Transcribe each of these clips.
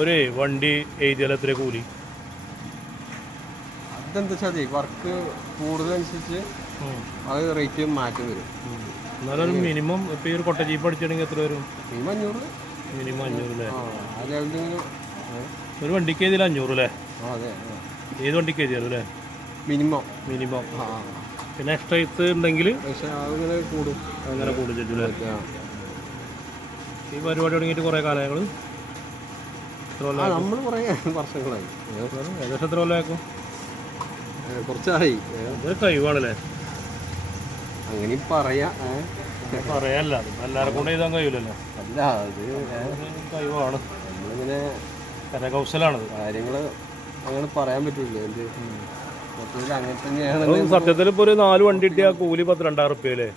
ഒരു വണ്ടി എഴുതിയാൽ എത്ര കൂലി? അതെന്താ വെച്ചാൽ വർക്ക് കൂടുതലനുസരിച്ച് അത് റേറ്റ് മാറ്റം വരും. എന്നാലും ഒരു മിനിമം ഇപ്പോൾ ഈ ഒരു കൊട്ട ജീപ്പ് അടിച്ചിട്ടുണ്ടെങ്കിൽ എത്ര വരും? മിനിമം 500. മിനിമം 500 അല്ലേ? ആ ലെവലിൽ ഒരു വണ്ടിക്ക് എഴുതിയാൽ 500 അല്ലേ? അതെ. ഏത് വണ്ടിക്ക് എഴുതിയാലും അല്ലേ? മിനിമം. പിന്നെ എക്സ്ട്രാ ഇത് ഉണ്ടെങ്കിൽ അങ്ങനെ കൂടും. അങ്ങനെ കൂടും ചേച്ചി. ഈ പരിപാടി തുടങ്ങിയിട്ട് കുറേ കാലങ്ങൾ നമ്മൾ കുറേ വർഷങ്ങളായി. ഏകദേശം എത്ര കൊല്ലമാക്കും? കുറച്ചായി. ഇതൊരു കഴിവാണല്ലേ? അങ്ങനെ പറയാല്ല, എല്ലാവരെ കൊണ്ട് എഴുതാൻ കഴിയില്ലല്ലോ. അല്ല, അത് കഴിവാണ്, നമ്മളിങ്ങനെ കരകൗശലാണത്. കാര്യങ്ങൾ അങ്ങനെ പറയാൻ പറ്റില്ല. എന്ത് മൊത്തത്തിൽ അങ്ങനെ തന്നെയാണ്. സത്യത്തിൽ ഇപ്പോൾ ഒരു 4 വണ്ടി കിട്ടിയാൽ കൂലി 12,000 റുപ്യ അല്ലേ?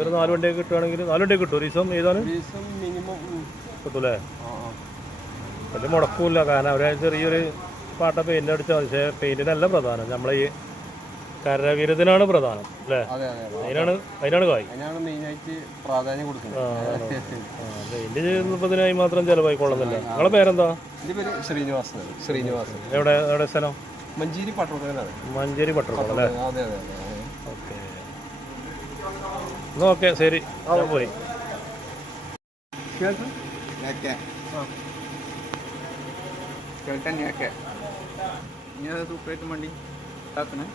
ഒരു 4 വണ്ടിയൊക്കെ കിട്ടുകയാണെങ്കിൽ 4 വണ്ടിയൊക്കെ കിട്ടും ഒരു ദിവസം എഴുതാൻ മിനിമം കിട്ടൂല്ലേ? വലിയ മുടക്കില്ല, കാരണം അവരെ ചെറിയൊരു പാട്ട പെയിൻ്റ് അടിച്ചാൽ മതി. പക്ഷേ പെയിൻറ്റിനല്ല പ്രധാനം, നമ്മളെ ഈ കരവിരുതിനാണ് പ്രധാനം അല്ലേ? അതിനാണ് കായ്, മെയിനായിട്ട് പ്രാധാന്യം കൊടുക്കുന്നത്. പെയിന്റ് ചെയ്യുന്നപ്പോൾ ഇതിനായി മാത്രം ചിലവായിക്കൊള്ളുന്നില്ല. നിങ്ങളെ പേരെന്താ? എൻ്റെ പേര് ശ്രീനിവാസൻ. എവിടെ സ്ഥലം? മഞ്ചേരി പട്ടണത്തിലാണ്. മഞ്ചേരി പട്ടണം അല്ലേ? അതെ. ഓക്കെ, എന്നാൽ ഓക്കെ, ശരി, പോയി. സൂപ്പറായിട്ട് വണ്ടി ഉണ്ടാക്കണേ.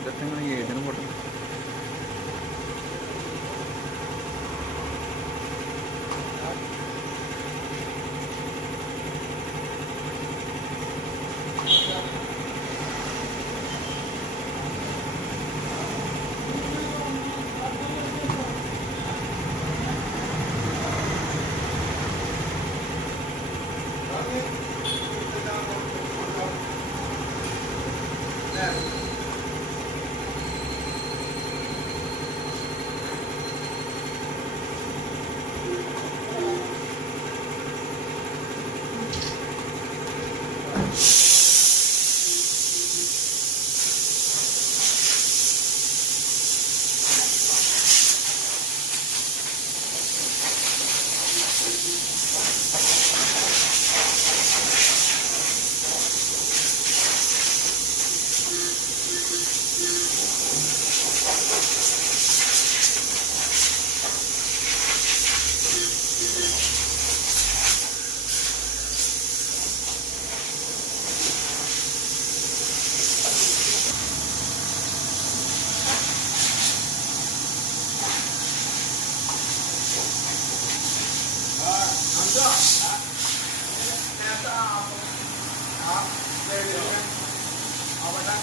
ഇതൊക്കെ ഏതിനും പോട്ടെ. അവിടെ